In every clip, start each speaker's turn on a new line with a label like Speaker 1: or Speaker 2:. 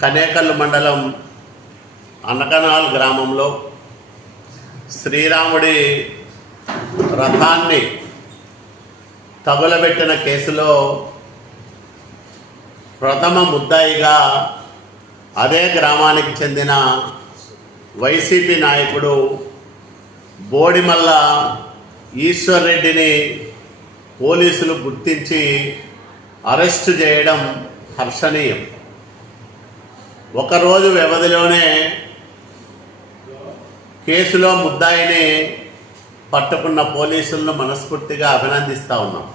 Speaker 1: కనేకల్లు మండలం అనకనాల్ గ్రామంలో శ్రీరాముడి రథాన్ని తగులబెట్టిన కేసులో ప్రథమ ముద్దాయిగా అదే గ్రామానికి చెందిన వైసీపీ నాయకుడు బోడిమల్ల ఈశ్వర్ రెడ్డిని పోలీసులు గుర్తించి అరెస్టు చేయడం హర్షణీయం. ఒకరోజు వ్యవధిలోనే కేసులో ముద్దాయిని పట్టుకున్న పోలీసులను మనస్ఫూర్తిగా అభినందిస్తూ ఉన్నాం.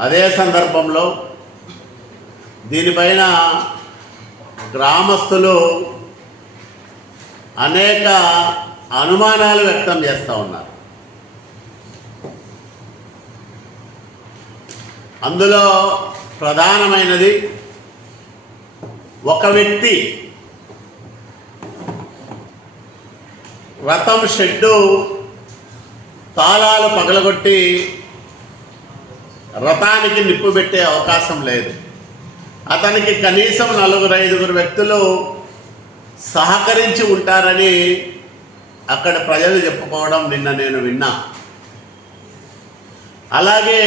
Speaker 1: అదే సందర్భంలో దీనిపైన గ్రామస్తులు అనేక అనుమానాలు వ్యక్తం చేస్తూ ఉన్నారు. అందులో ప్రధానమైనది ఒక వ్యక్తి రథం షెడ్డు తాళాలు పగలగొట్టి రథానికి నిప్పు పెట్టే అవకాశం లేదు. అతనికి కనీసం నలుగురు ఐదుగురు వ్యక్తులు సహకరించి ఉంటారని అక్కడ ప్రజలు చెప్పుకోవడం నిన్న నేను విన్నా. అలాగే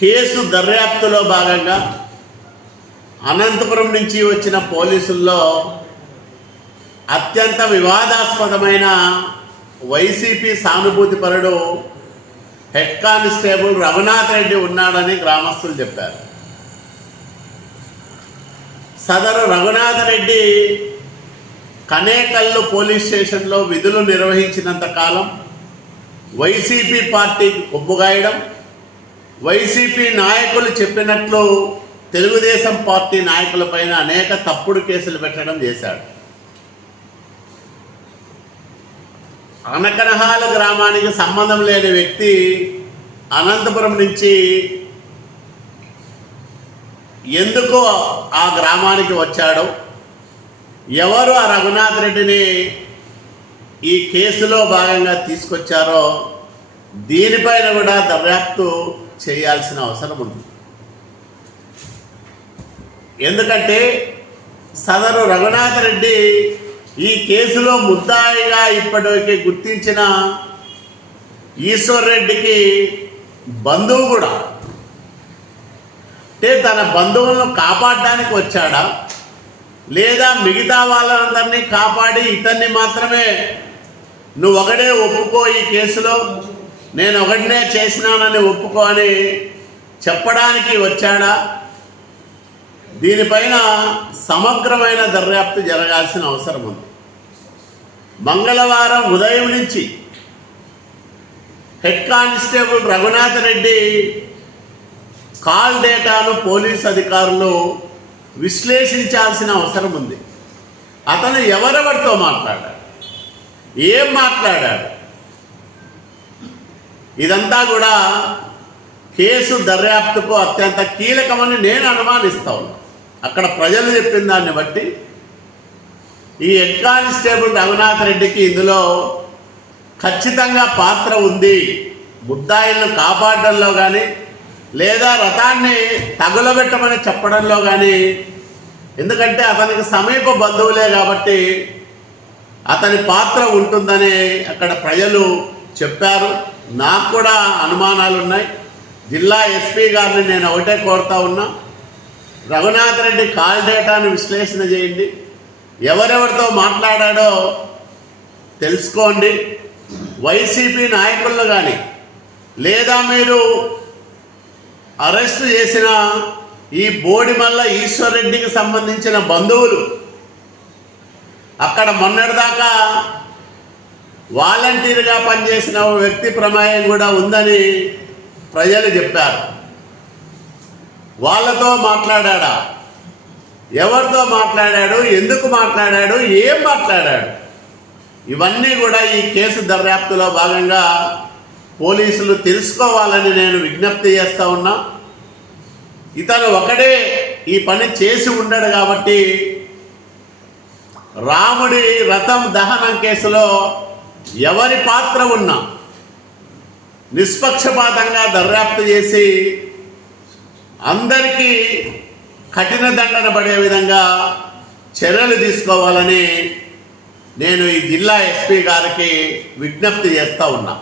Speaker 1: కేసు దర్యాప్తులో భాగంగా అనంతపురం నుంచి వచ్చిన పోలీసుల్లో అత్యంత వివాదాస్పదమైన వైసీపీ సానుభూతిపరుడు హెడ్ కానిస్టేబుల్ రఘునాథ్ రెడ్డి ఉన్నాడని గ్రామస్తులు చెప్పారు. సదరు రఘునాథ్ రెడ్డి కనేకల్లు పోలీస్ స్టేషన్లో విధులు నిర్వహించినంత కాలం వైసీపీ పార్టీకి కొబ్బుగాయడం వైసీపీ నాయకులు చెప్పినట్లు తెలుగుదేశం పార్టీ నాయకులపైన అనేక తప్పుడు కేసులు పెట్టడం చేశాడు. అనకనహాల గ్రామానికి సంబంధం లేని వ్యక్తి అనంతపురం నుంచి ఎందుకు ఆ గ్రామానికి వచ్చాడో. ఎవరు ఆ రఘునాథ్ రెడ్డిని ఈ కేసులో భాగంగా తీసుకొచ్చారో దీనిపైన కూడా దర్యాప్తు చేయాల్సిన అవసరం ఉంది. ఎందుకంటే సదరు రఘునాథ రెడ్డి ఈ కేసులో ముద్దాయిగా ఇప్పటివరకు గుర్తించిన ఈశ్వర్ రెడ్డికి బంధువు కూడా. అంటే తన బంధువులను కాపాడడానికి వచ్చాడా? లేదా మిగతా వాళ్ళందరినీ కాపాడి ఇతన్ని మాత్రమే నువ్వు ఒకడే ఒప్పుకో ఈ కేసులో? నేను ఒకటినే చేసినానని ఒప్పుకో అని చెప్పడానికి వచ్చాడా? దీనిపైన సమగ్రమైన దర్యాప్తు జరగాల్సిన అవసరం ఉంది. మంగళవారం ఉదయం నుంచి head constable Raghunath Reddy call డేటాను పోలీస్ అధికారులు విశ్లేషించాల్సిన అవసరం ఉంది. అతను ఎవరెవరితో మాట్లాడాడు? ఏం మాట్లాడాడు? ఇదంతా కూడా కేసు దర్యాప్తుకు అత్యంత కీలకమని నేను అనుమానిస్తా అక్కడ ప్రజలు చెప్పిన దాన్ని బట్టి ఈ హెడ్ కానిస్టేబుల్ రఘునాథ్ రెడ్డికి ఇందులో ఖచ్చితంగా పాత్ర ఉంది. ముద్దాయిలను కాపాడడంలో కానీ లేదా రథాన్ని తగులబెట్టమని చెప్పడంలో కానీ ఎందుకంటే అతనికి సమీప బంధువులే కాబట్టి అతని పాత్ర ఉంటుందని అక్కడ ప్రజలు చెప్పారు. నాకు కూడా అనుమానాలు ఉన్నాయి జిల్లా ఎస్పీ గారిని నేను ఒకటే కోరుతా ఉన్నా. రఘునాథ్ రెడ్డి కాల్ డేటాను విశ్లేషణ చేయండి. ఎవరెవరితో మాట్లాడాడో తెలుసుకోండి. వైసీపీ నాయకులను కానీ లేదా మీరు అరెస్ట్ చేసిన ఈ బోడిమల్ల ఈశ్వర్ రెడ్డికి సంబంధించిన బంధువులు అక్కడ మొన్నటిదాకా వాలంటీర్గా పనిచేసిన ఓ వ్యక్తి ప్రమేయం కూడా ఉందని ప్రజలు చెప్పారు. వాళ్ళతో మాట్లాడా ఎవరితో మాట్లాడాడు? ఎందుకు మాట్లాడాడు? ఏం మాట్లాడాడు? ఇవన్నీ కూడా ఈ కేసు దర్యాప్తులో భాగంగా పోలీసులు తెలుసుకోవాలని నేను విజ్ఞప్తి చేస్తూ ఉన్నా. ఇతను ఒకడే ఈ పని చేసి ఉండడు కాబట్టి రాముడి రథం దహనం కేసులో ఎవరి పాత్ర ఉన్నా? నిష్పక్షపాతంగా దర్యాప్తు చేసి అందరికీ కఠిన దండన పడే విధంగా చర్యలు తీసుకోవాలని నేను ఈ జిల్లా ఎస్పీ గారికి విజ్ఞప్తి చేస్తూ ఉన్నా.